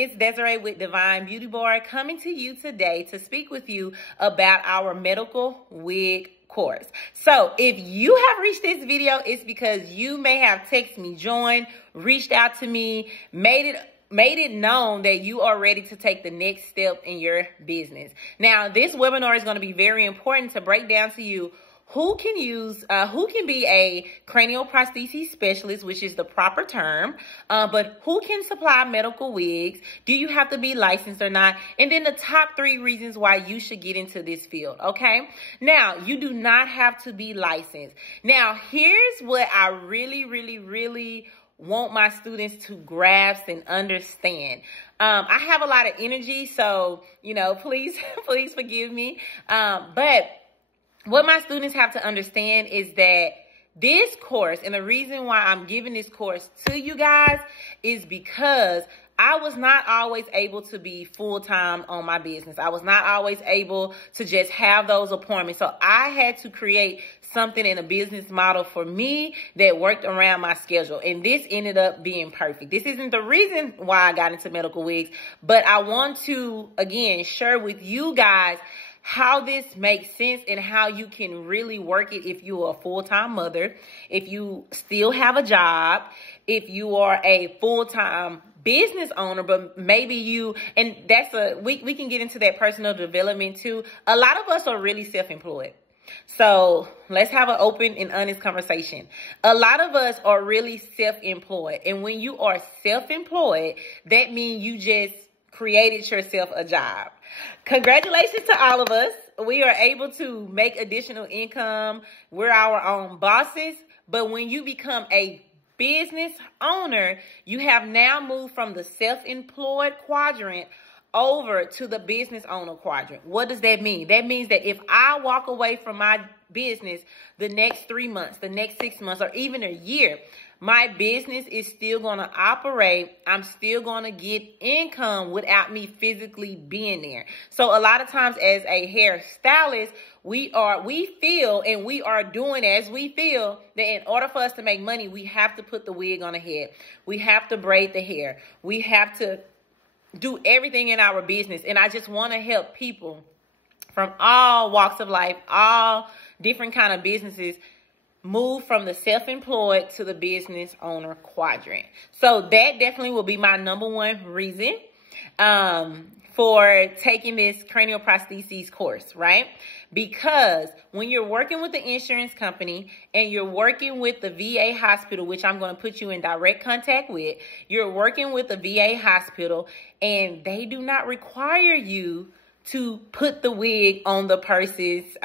it's Desiree with Divine Beauty Bar coming to you today to speak with you about our medical wig course. So if you have reached this video, it's because you may have texted me, joined, reached out to me, made it known that you are ready to take the next step in your business. Now, this webinar is going to be very important to break down to you who can be a cranial prosthesis specialist, which is the proper term, but who can supply medical wigs? Do you have to be licensed or not? And then the top 3 reasons why you should get into this field, okay? Now, you do not have to be licensed. Now, here's what I really want my students to grasp and understand. I have a lot of energy, so, please forgive me. But what my students have to understand is that this course, and the reason why I'm giving this course to you guys is because I was not always able to be full-time on my business. I was not always able to just have those appointments. So I had to create something in a business model for me that worked around my schedule. And this ended up being perfect. This isn't the reason why I got into medical wigs, but I want to, again, share with you guys how this makes sense and how you can really work it if you're a full-time mother, if you still have a job, if you are a full-time business owner, but maybe and we can get into that personal development too. A lot of us are really self-employed. So let's have an open and honest conversation. A lot of us are really self-employed. And when you are self-employed, that means you just created yourself a job. Congratulations to all of us. We are able to make additional income. We're our own bosses. But when you become a business owner, you have now moved from the self-employed quadrant over to the business owner quadrant. What does that mean? That means that if I walk away from my business the next 3 months, the next 6 months, or even a year, my business is still going to operate. I'm still going to get income without me physically being there. So a lot of times as a hairstylist, we feel and we are doing as we feel that in order for us to make money, we have to put the wig on the head. We have to braid the hair. We have to do everything in our business. And I just want to help people from all walks of life, all different kind of businesses, move from the self-employed to the business owner quadrant. So that definitely will be my #1 reason for taking this cranial prostheses course, right? Because when you're working with the insurance company and you're working with the VA hospital, which I'm going to put you in direct contact with, you're working with the VA hospital and they do not require you to put the wig on the person's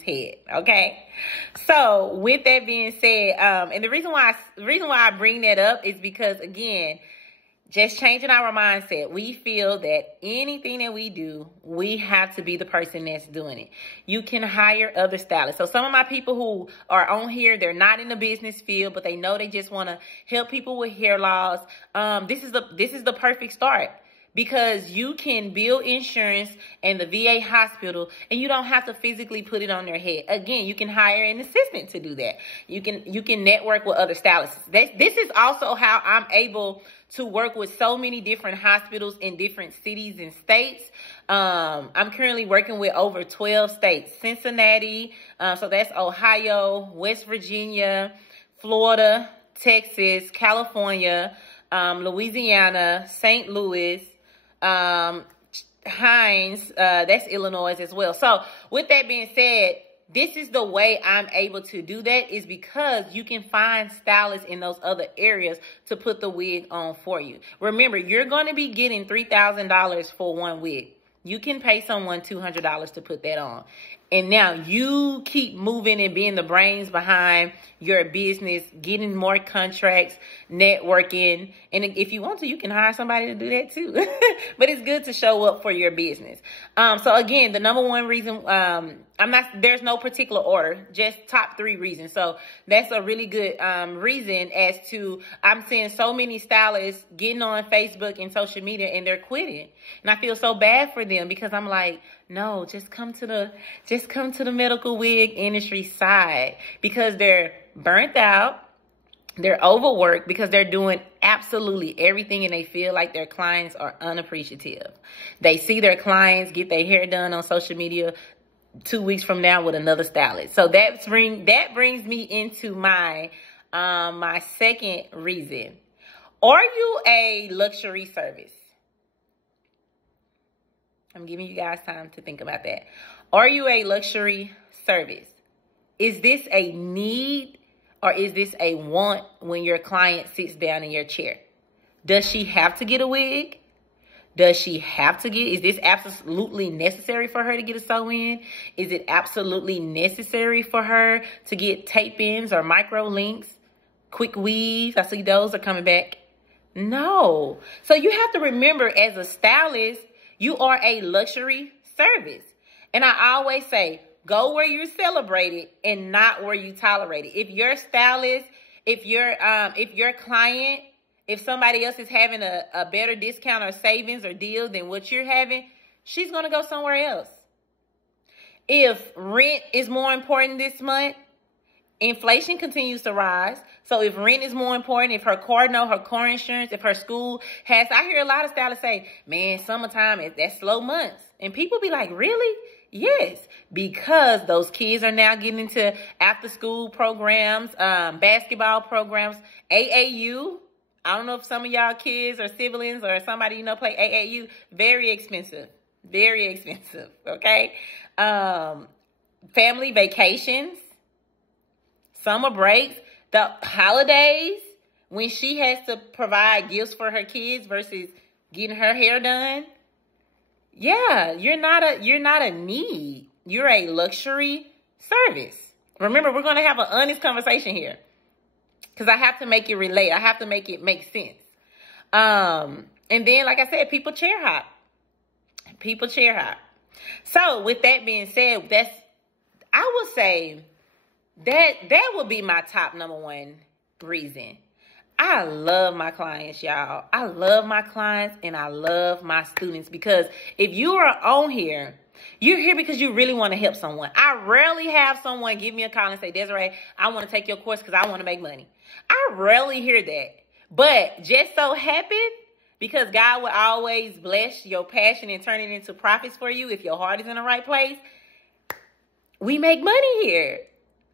head, okay? So with that being said, and the reason why I bring that up is because, again, just changing our mindset. We feel that anything that we do, we have to be the person that's doing it. You can hire other stylists. So some of my people who are on here, they're not in the business field, but they know they just want to help people with hair loss. This is the perfect start. Because you can bill insurance and the VA hospital and you don't have to physically put it on their head. Again, you can hire an assistant to do that. You can network with other stylists. This is also how I'm able to work with so many different hospitals in different cities and states. I'm currently working with over 12 states. Cincinnati, so that's Ohio, West Virginia, Florida, Texas, California, Louisiana, St. Louis, Hines, that's Illinois as well. So with that being said, this is the way I'm able to do that is because you can find stylists in those other areas to put the wig on for you. Remember, you're going to be getting $3,000 for one wig. You can pay someone $200 to put that on. And now you keep moving and being the brains behind your business, getting more contracts, networking. And if you want to, you can hire somebody to do that too. But it's good to show up for your business. So again, the #1 reason, there's no particular order, just top 3 reasons. So that's a really good reason as to, I'm seeing so many stylists getting on Facebook and social media and they're quitting. And I feel so bad for them because I'm like, no, just come to the medical wig industry side because they're burnt out. They're overworked because they're doing absolutely everything and they feel like their clients are unappreciative. They see their clients get their hair done on social media 2 weeks from now with another stylist. So that brings me into my my second reason. Are you a luxury service? I'm giving you guys time to think about that. Are you a luxury service? Is this a need or is this a want when your client sits down in your chair? Does she have to get a wig? Does she have to get, is this absolutely necessary for her to get a sew-in? Is it absolutely necessary for her to get tape-ins or micro-links, quick weaves? I see those are coming back. No. So you have to remember, as a stylist, you are a luxury service. And I always say, go where you're celebrated and not where you tolerate it. If your stylist, if your client, if somebody else is having a better discount or savings or deal than what you're having, she's going to go somewhere else. If rent is more important this month, inflation continues to rise. So if rent is more important, if her car her car insurance, if her school has, I hear a lot of stylists say, man, summertime, that's slow months. And people be like, really? Yes, because those kids are now getting into after school programs, basketball programs, AAU. I don't know if some of y'all kids or siblings or somebody you know play AAU. Very expensive. Very expensive. Okay. Family vacations, summer breaks, the holidays, when she has to provide gifts for her kids versus getting her hair done. Yeah, you're not a need. You're a luxury service. Remember, we're going to have an honest conversation here because I have to make it relate. I have to make it make sense. And then, like I said, people chair hop. People chair hop. So with that being said, I would say that would be my top #1 reason. I love my clients, y'all. I love my clients and I love my students, because if you are on here, you're here because you really want to help someone. I rarely have someone give me a call and say, Desiree, I want to take your course because I want to make money. I rarely hear that. But just so happened, because God will always bless your passion and turn it into profits for you if your heart is in the right place, we make money here.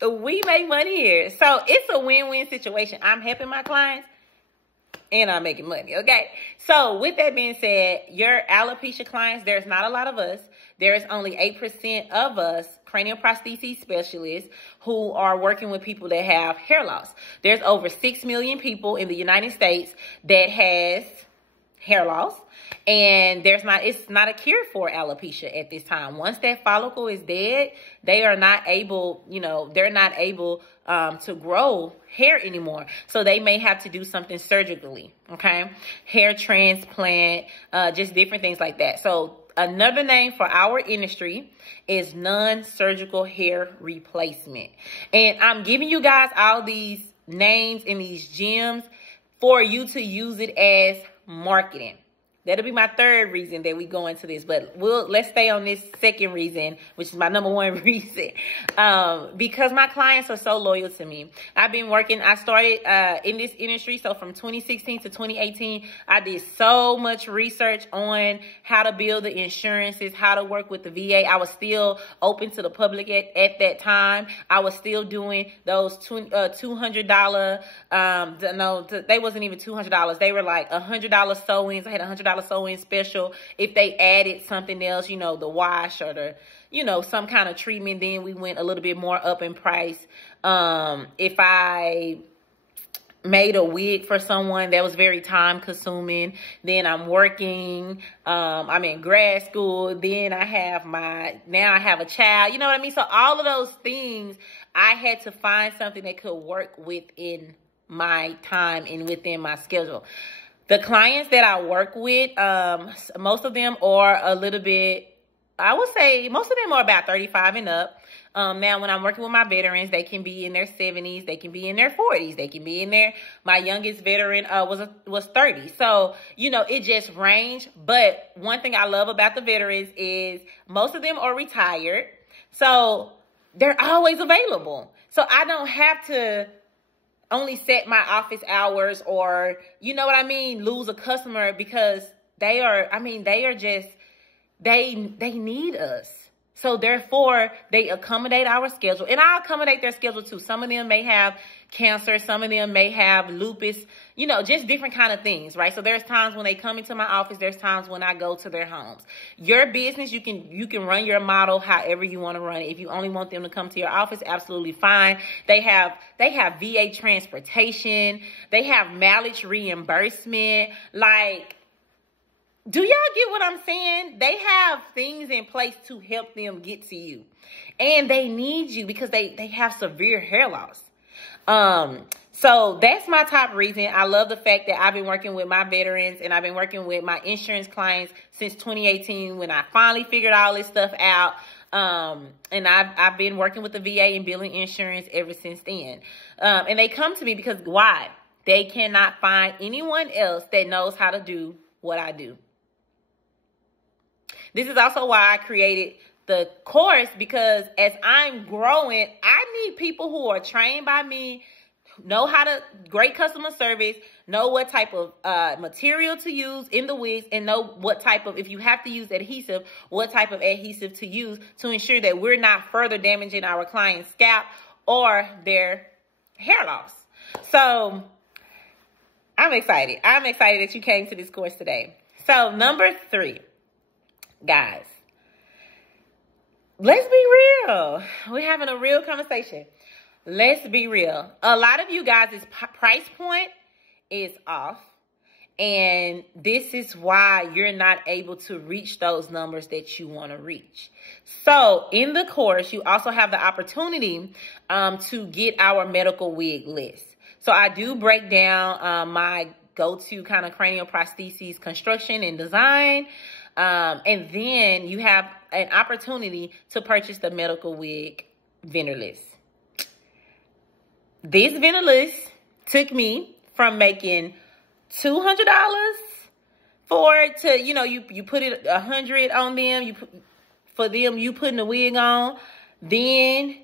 We make money here. So it's a win-win situation. I'm helping my clients and I'm making money, okay? So with that being said, your alopecia clients, there's not a lot of us. There's only 8% of us cranial prosthesis specialists who are working with people that have hair loss. There's over 6 million people in the United States that has hair loss. And it's not a cure for alopecia at this time. Once that follicle is dead, they are not able, they're not able to grow hair anymore. So they may have to do something surgically, okay? Hair transplant, just different things like that. So another name for our industry is non-surgical hair replacement. And I'm giving you guys all these names and these gems for you to use it as marketing. That'll be my third reason that we go into this, but let's stay on this second reason, which is my #1 reason. Because my clients are so loyal to me. I started in this industry, so from 2016 to 2018, I did so much research on how to build the insurances, how to work with the VA. I was still open to the public at that time. I was still doing those $200, they wasn't even $200. They were like $100 sew-ins. I had $100 sew-in special if they added something else, the wash or the, some kind of treatment. Then we went a little bit more up in price. If I made a wig for someone that was very time consuming, then I'm working, I'm in grad school, then I have a child, you know what I mean? So all of those things, I had to find something that could work within my time and within my schedule. The clients that I work with, most of them are a little bit, I would say most of them are about 35 and up. Now, when I'm working with my veterans, they can be in their 70s, they can be in their 40s, they can be in my youngest veteran was 30. So, it just ranged. But one thing I love about the veterans is most of them are retired. So they're always available. So I don't have to only set my office hours, or, you know what I mean, lose a customer because they are just, they need us. So therefore, they accommodate our schedule, and I accommodate their schedule too. Some of them may have cancer. Some of them may have lupus, you know, just different kind of things, right? So there's times when they come into my office. There's times when I go to their homes. Your business, you can run your model however you want to run it. If you only want them to come to your office, absolutely fine. They have VA transportation. They have mileage reimbursement. Like, do y'all get what I'm saying? They have things in place to help them get to you. And they need you because they have severe hair loss. So that's my top reason. I love the fact that I've been working with my veterans and I've been working with my insurance clients since 2018 when I finally figured all this stuff out. And I've been working with the VA and billing insurance ever since then. And they come to me because why? They cannot find anyone else that knows how to do what I do. This is also why I created the course, because as I'm growing, I need people who are trained by me, know how to, great customer service, know what type of material to use in the wigs, and know what type of, if you have to use adhesive, what type of adhesive to use to ensure that we're not further damaging our client's scalp or their hair loss. So I'm excited. I'm excited that you came to this course today. So number 3. Guys, let's be real. We're having a real conversation. Let's be real. A lot of you guys' price point is off. And this is why you're not able to reach those numbers that you want to reach. So in the course, you also have the opportunity to get our medical wig list. So I do break down my go-to kind of cranial prostheses construction and design. And then you have an opportunity to purchase the medical wig vendor list. This vendor list took me from making $200 for it to, you know, you put it $100 on them, you putting the wig on, then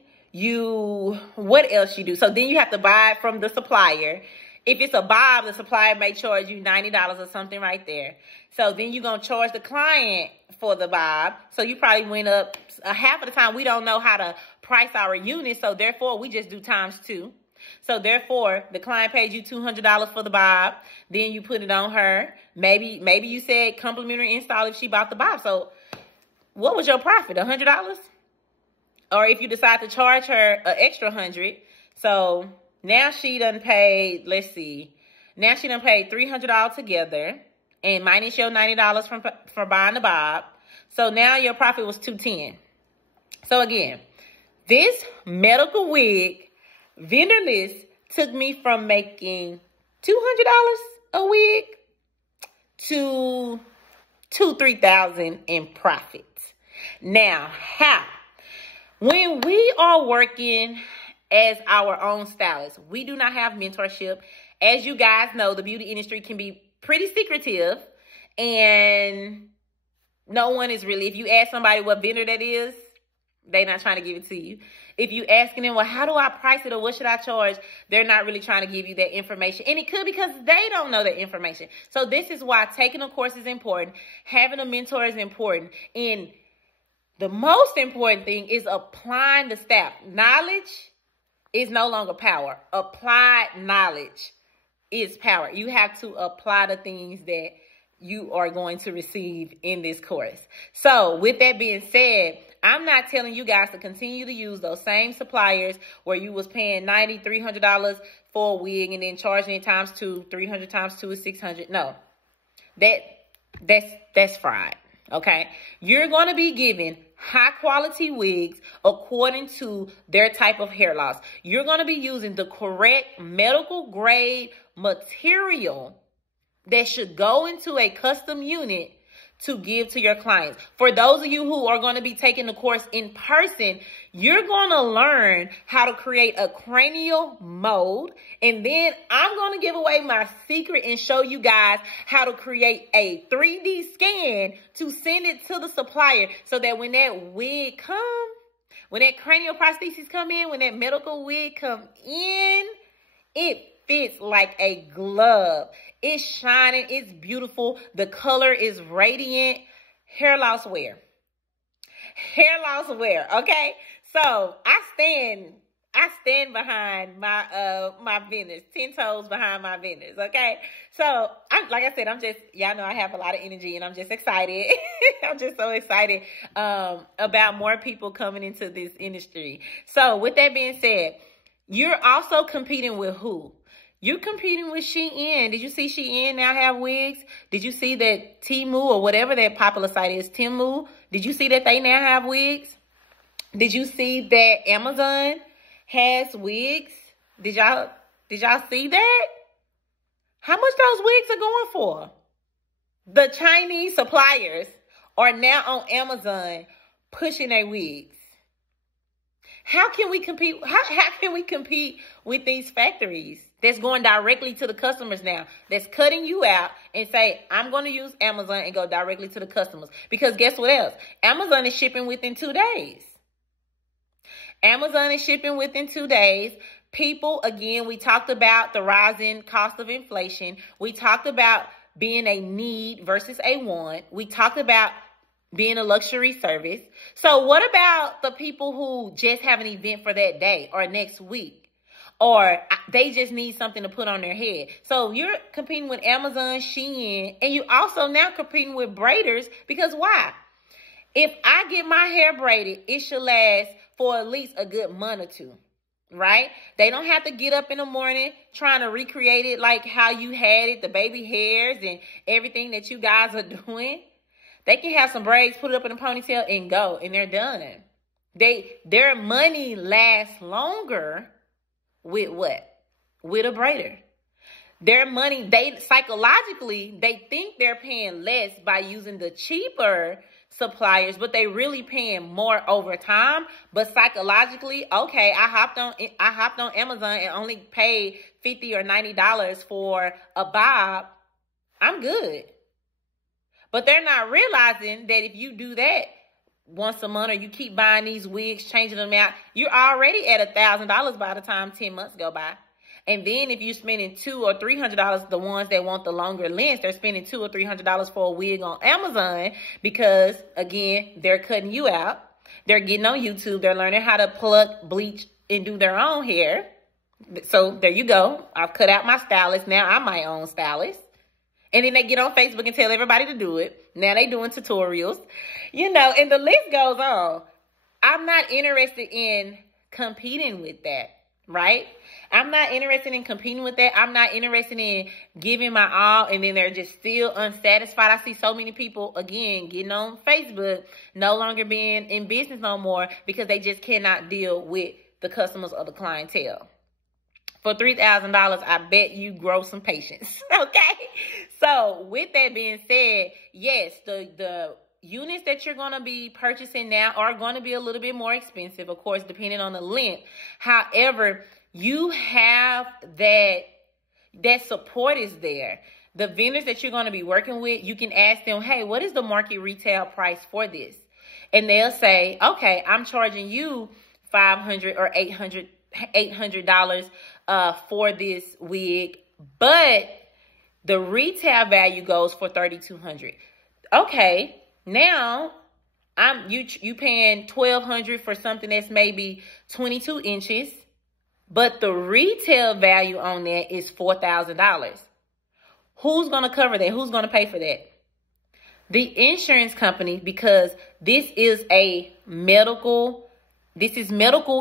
what else you do? So then you have to buy it from the supplier. If it's a bob, the supplier may charge you $90 or something right there. So then you're going to charge the client for the bob. So you probably went up half of the time. We don't know how to price our units. So therefore, we just do ×2. So therefore, the client pays you $200 for the bob. Then you put it on her. Maybe you said complimentary install if she bought the bob. So what was your profit? $100? Or if you decide to charge her an extra $100. So now she done paid, let's see. Now she done paid $300 altogether. And minus your $90 for buying the bob. So now your profit was $210. So again, this medical wig vendor list took me from making $200 a wig to $3,000 in profit. Now, how? When we are working as our own stylists, we do not have mentorship. As you guys know, the beauty industry can be pretty secretive, and no one is really, if you ask somebody what vendor that is, they're not trying to give it to you. If you asking them, well, how do I price it or what should I charge? They're not really trying to give you that information. And it could because they don't know that information. So this is why taking a course is important. Having a mentor is important. And the most important thing is applying the staff. Knowledge is no longer power. Applied knowledge is power. You have to apply the things that you are going to receive in this course. So with that being said, I'm not telling you guys to continue to use those same suppliers where you was paying $90, $300 for a wig and then charging it ×2, 300 ×2 is 600. No, that's fried. Okay. You're going to be given high quality wigs according to their type of hair loss. You're going to be using the correct medical grade material that should go into a custom unit to give to your clients. For those of you who are going to be taking the course in person, you're going to learn how to create a cranial mold. And then I'm going to give away my secret and show you guys how to create a 3D scan to send it to the supplier so that when that wig comes, when that cranial prosthesis come in, when that medical wig come in, It fits like a glove. It's shining. It's beautiful. The color is radiant. Hair loss wear. Hair loss wear. Okay. So I stand behind my vendors, 10 toes behind my vendors. Okay. So like I said, y'all know I have a lot of energy and I'm just excited. I'm just so excited about more people coming into this industry. So with that being said, you're also competing with who? You're competing with Shein. Did you see Shein now have wigs? Did you see that Temu or whatever that popular site is, Temu? Did you see that they now have wigs? Did you see that Amazon has wigs? Did y'all see that? How much those wigs are going for? The Chinese suppliers are now on Amazon pushing their wigs. How can we compete? How can we compete with these factories that's going directly to the customers now, that's cutting you out and say, I'm going to use Amazon and go directly to the customers? Because guess what else? Amazon is shipping within 2 days. Amazon is shipping within 2 days. People, again, we talked about the rising cost of inflation. We talked about being a need versus a want. We talked about being a luxury service. So what about the people who just have an event for that day or next week? Or they just need something to put on their head. So you're competing with Amazon, Shein, and you also now competing with braiders. Because why? If I get my hair braided, it should last for at least a good month or two, right? They don't have to get up in the morning trying to recreate it like how you had it, the baby hairs and everything that you guys are doing. They can have some braids, put it up in a ponytail and go, and they're done. Their money lasts longer with what? With a braider. Their money, psychologically, they think they're paying less by using the cheaper suppliers, but they really paying more over time. But psychologically, okay, I hopped on Amazon and only paid $50 or $90 for a bob. I'm good. But they're not realizing that if you do that once a month or you keep buying these wigs, changing them out, you're already at $1,000 by the time 10 months go by. And then if you're spending $200 or $300, the ones that want the longer lengths, they're spending $200 or $300 for a wig on Amazon because, again, they're cutting you out. They're getting on YouTube. They're learning how to pluck, bleach, and do their own hair. So there you go. I've cut out my stylist. Now I'm my own stylist. And then they get on Facebook and tell everybody to do it. Now they doing tutorials, and the list goes on. I'm not interested in competing with that, right? I'm not interested in competing with that. I'm not interested in giving my all and then they're just still unsatisfied. I see so many people, again, getting on Facebook, no longer being in business no more because they just cannot deal with the customers or the clientele. For $3,000, I bet you grow some patience, okay? So with that being said, yes, the units that you're going to be purchasing now are going to be a little bit more expensive, of course, depending on the length. However, you have that support is there. The vendors that you're going to be working with, you can ask them, hey, what is the market retail price for this? And they'll say, okay, I'm charging you $500 or $800 for this wig, but the retail value goes for $3,200. Okay, now you paying $1,200 for something that's maybe 22 inches, but the retail value on that is $4,000. Who's going to cover that? Who's going to pay for that? The insurance company, because this is medical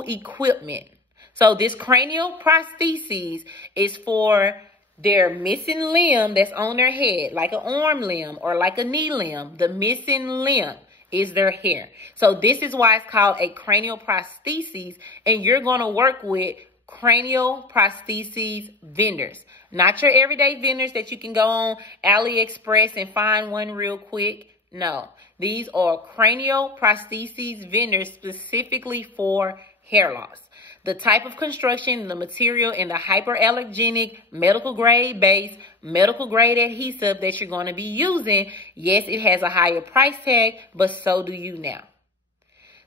equipment. So this cranial prosthesis is for their missing limb that's on their head, like an arm limb or like a knee limb. The missing limb is their hair. So this is why it's called a cranial prosthesis, and you're going to work with cranial prosthesis vendors. Not your everyday vendors that you can go on AliExpress and find one real quick. No, these are cranial prosthesis vendors specifically for hair loss. The type of construction, the material, and the hyperallergenic medical grade base, medical grade adhesive that you're going to be using, yes, it has a higher price tag, but so do you now.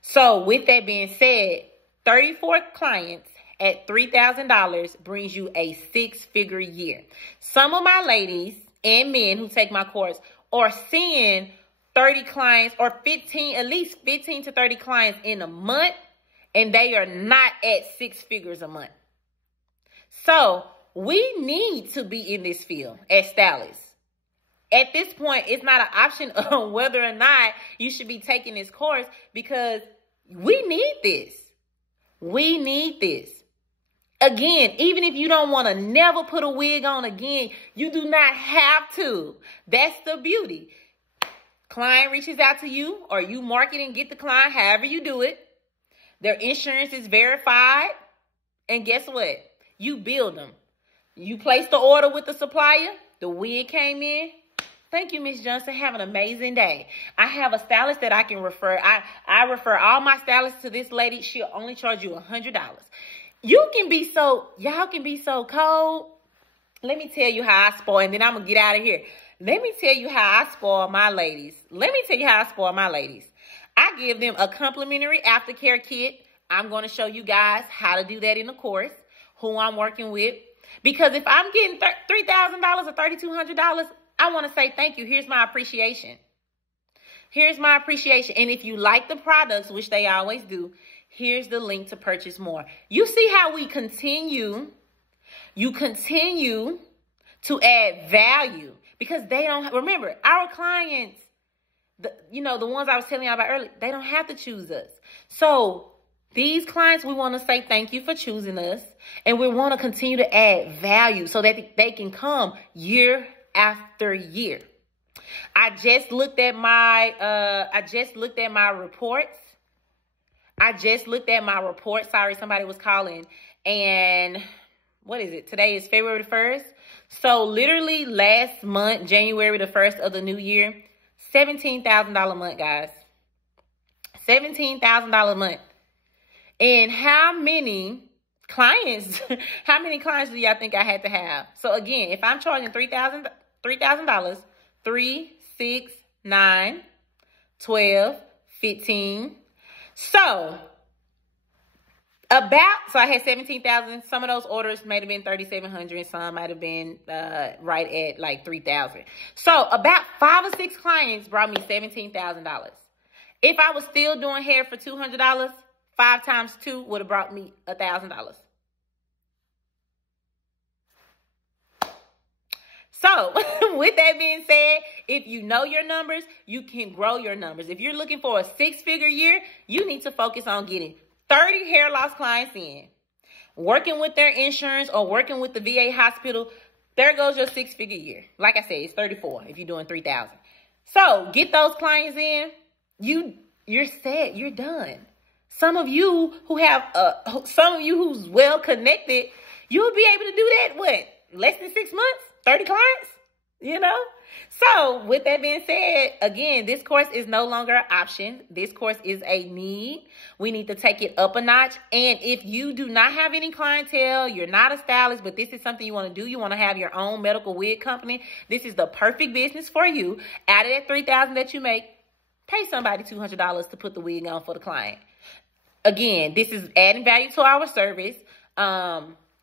So with that being said, 34 clients at $3,000 brings you a 6-figure year. Some of my ladies and men who take my course are seeing 30 clients or 15, at least 15 to 30 clients in a month, and they are not at 6 figures a month. So we need to be in this field as stylists. At this point, it's not an option on whether or not you should be taking this course, because we need this. We need this. Again, even if you don't want to never put a wig on again, you do not have to. That's the beauty. Client reaches out to you, or you market and get the client, however you do it. Their insurance is verified. And guess what? You build them. You place the order with the supplier. The wig came in. Thank you, Miss Johnson. Have an amazing day. I have a stylist that I can refer. I refer all my stylists to this lady. She'll only charge you $100. Y'all can be so cold. Let me tell you how I spoil, and then I'm going to get out of here. Let me tell you how I spoil my ladies. I give them a complimentary aftercare kit. I'm going to show you guys how to do that in the course, who I'm working with. Because if I'm getting $3,000 or $3,200, I want to say thank you. Here's my appreciation. And if you like the products, which they always do, here's the link to purchase more. You see how we continue. You continue to add value, because they don't, remember, our clients, the ones I was telling you about earlier, they don't have to choose us. So these clients, we want to say thank you for choosing us, and we want to continue to add value so that they can come year after year. I just looked at my reports. Sorry, somebody was calling. And what is it? Today is February the 1st. So literally last month, January the 1st of the new year, $17,000 a month, guys. $17,000 a month. And how many clients do y'all think I had to have? So again, if I'm charging $3,000, 3, 6, 9, 12, 15. So I had 17,000. Some of those orders might have been 3,700. Some might have been right at like 3,000. So about 5 or 6 clients brought me $17,000. If I was still doing hair for $200, 5 times 2 would have brought me $1,000. So with that being said, if you know your numbers, you can grow your numbers. If you're looking for a 6-figure year, you need to focus on getting 30 hair loss clients in, working with their insurance or working with the VA hospital. There goes your 6-figure year. Like I said, it's 34 if you're doing 3,000. So get those clients in. You're set. You're done. Some of you who's well connected, you'll be able to do that. What? Less than 6 months? 30 clients? So with that being said, again, this course is no longer an option. This course is a need. We need to take it up a notch. And if you do not have any clientele, you're not a stylist, but this is something you want to do, you want to have your own medical wig company, this is the perfect business for you. Out of that $3,000 that you make, pay somebody $200 to put the wig on for the client. Again, this is adding value to our service.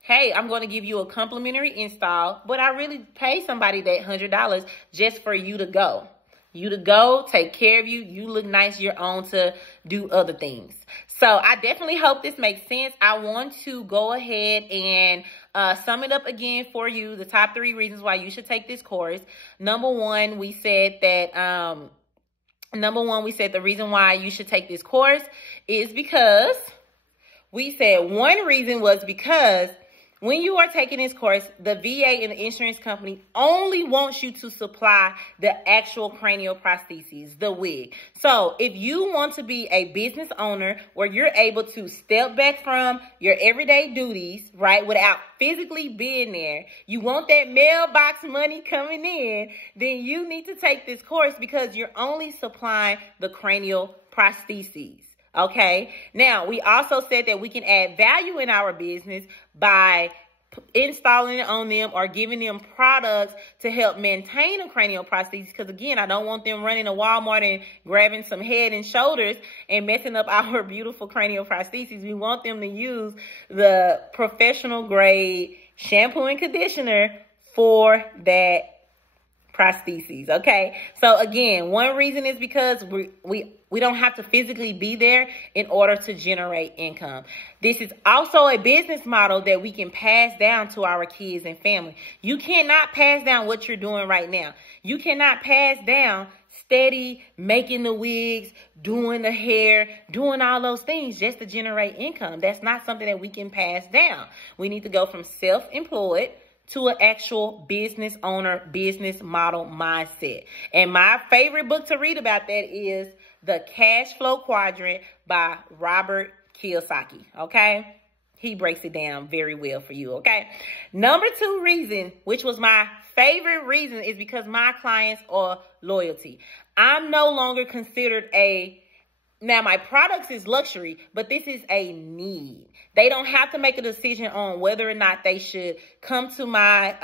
Hey, I'm going to give you a complimentary install, but I really pay somebody that $100 just for you to go. Take care of you. You look nice. You're on to do other things. So I definitely hope this makes sense. I want to go ahead and sum it up again for you. The top 3 reasons why you should take this course. Number one, we said the reason why you should take this course is because one reason was because when you are taking this course, the VA and the insurance company only wants you to supply the actual cranial prostheses, the wig. So if you want to be a business owner where you're able to step back from your everyday duties, right, without physically being there, you want that mailbox money coming in, then you need to take this course because you're only supplying the cranial prostheses. Okay. Now, we also said that we can add value in our business by installing it on them or giving them products to help maintain a cranial prosthesis. Because again, I don't want them running to Walmart and grabbing some head and shoulders and messing up our beautiful cranial prostheses. We want them to use the professional grade shampoo and conditioner for that prostheses. Okay, so again, one reason is because we don't have to physically be there in order to generate income. This is also a business model that we can pass down to our kids and family. You cannot pass down what you're doing right now. You cannot pass down steady making the wigs, doing the hair, doing all those things just to generate income. That's not something that we can pass down. We need to go from self-employed to an actual business owner, business model mindset. And my favorite book to read about that is The Cash Flow Quadrant by Robert Kiyosaki, okay? He breaks it down very well for you, okay? Number 2 reason, which was my favorite reason, is because my clients are loyalty. I'm no longer considered now my products is luxury, but this is a need. They don't have to make a decision on whether or not they should come to my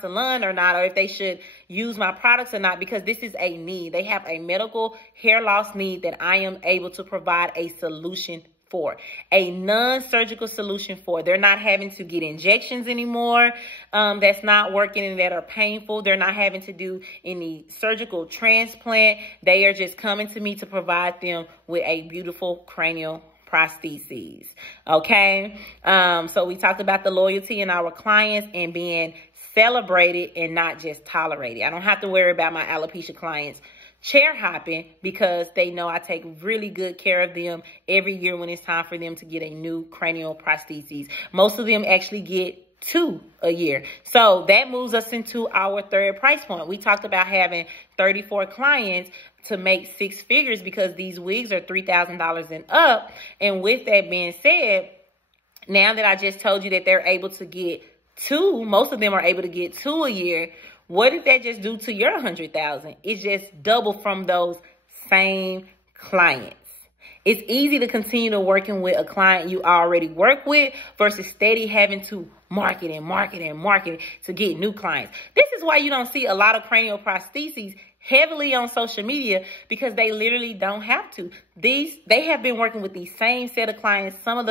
salon or not, or if they should use my products or not, because this is a need. They have a medical hair loss need that I am able to provide a solution for, a non-surgical solution for. They're not having to get injections anymore that's not working and that are painful. They're not having to do any surgical transplant. They are just coming to me to provide them with a beautiful cranial prostheses. Okay, so we talked about the loyalty in our clients and being celebrated and not just tolerated. I don't have to worry about my alopecia clients chair hopping because they know I take really good care of them every year when it's time for them to get a new cranial prostheses. Most of them actually get 2 a year. So that moves us into our 3rd price point. We talked about having 34 clients to make 6 figures because these wigs are $3,000 and up. And with that being said, now that I just told you that they're able to get 2, most of them are able to get 2 a year. What did that just do to your 100,000? It's just double from those same clients. It's easy to continue working with a client you already work with versus steady having to market and market and market to get new clients. This is why you don't see a lot of cranial prostheses heavily on social media, because they literally don't have to. They have been working with these same set of clients. Some of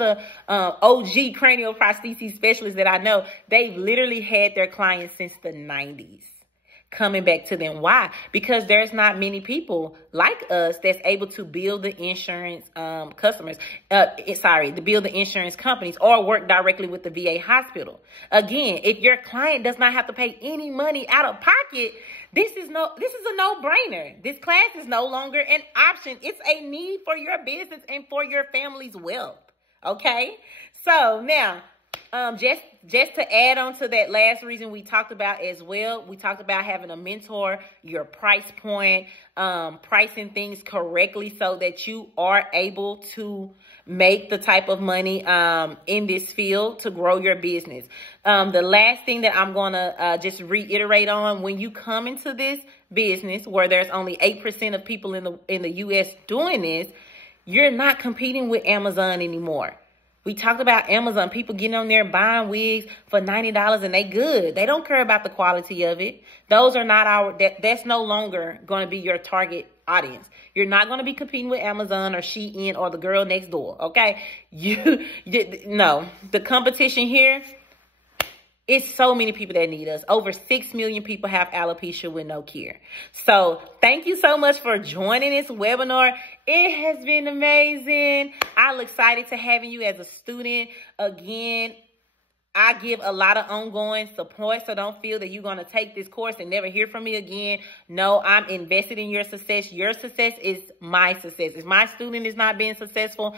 the OG cranial prostheses specialists that I know, they've literally had their clients since the 90s coming back to them. Why? Because there's not many people like us that's able to build the insurance to build the insurance companies or work directly with the VA hospital. Again, if your client does not have to pay any money out of pocket, this is a no-brainer. This class is no longer an option. It's a need for your business and for your family's wealth. Okay? So now, just to add on to that last reason we talked about as well, we talked about having a mentor, your price point, pricing things correctly so that you are able to make the type of money in this field to grow your business. The last thing that I'm going to just reiterate on, when you come into this business where there's only 8% of people in the U.S. doing this, you're not competing with Amazon anymore. We talked about Amazon, people getting on there buying wigs for $90 and they good. They don't care about the quality of it. Those are not that's no longer going to be your target audience. You're not going to be competing with Amazon or Shein or the girl next door. Okay. No, the competition here, it's so many people that need us. Over 6 million people have alopecia with no cure. So thank you so much for joining this webinar. It has been amazing. I'm excited to having you as a student. Again, I give a lot of ongoing support, so don't feel that you're going to take this course and never hear from me again. No, I'm invested in your success. Your success is my success. If my student is not being successful,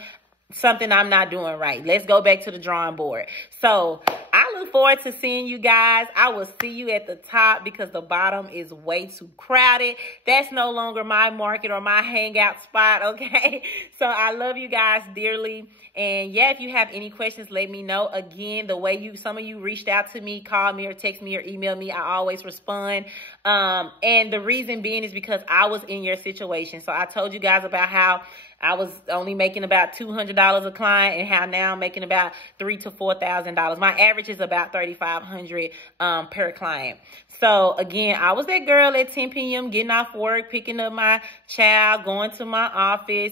something I'm not doing right. Let's go back to the drawing board. So I look look forward to seeing you guys. I will see you at the top because the bottom is way too crowded. That's no longer my market or my hangout spot, okay? So I love you guys dearly. And yeah, if you have any questions, let me know. Again, the way some of you reached out to me, called me or text me or email me, I always respond. And the reason being is because I was in your situation. So I told you guys about how I was only making about $200 a client and how now I'm making about $3,000 to $4,000. My average is about $3,500 per client. So again, I was that girl at 10 p.m. getting off work, picking up my child, going to my office.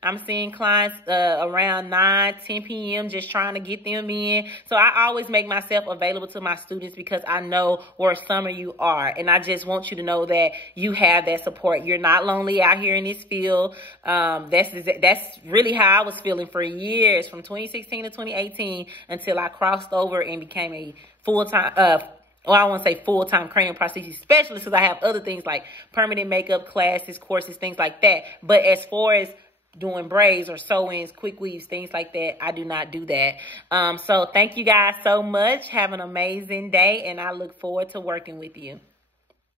I'm seeing clients around 9, 10 p.m. just trying to get them in. So I always make myself available to my students because I know where some of you are. And I just want you to know that you have that support. You're not lonely out here in this field. That's really how I was feeling for years, from 2016 to 2018, until I crossed over and became a full-time, well, I want to say full-time cranial prosthesis specialist, because I have other things like permanent makeup classes, courses, things like that. But as far as doing braids or sew-ins, quick weaves, things like that, I do not do that. So thank you guys so much. Have an amazing day, and I look forward to working with you.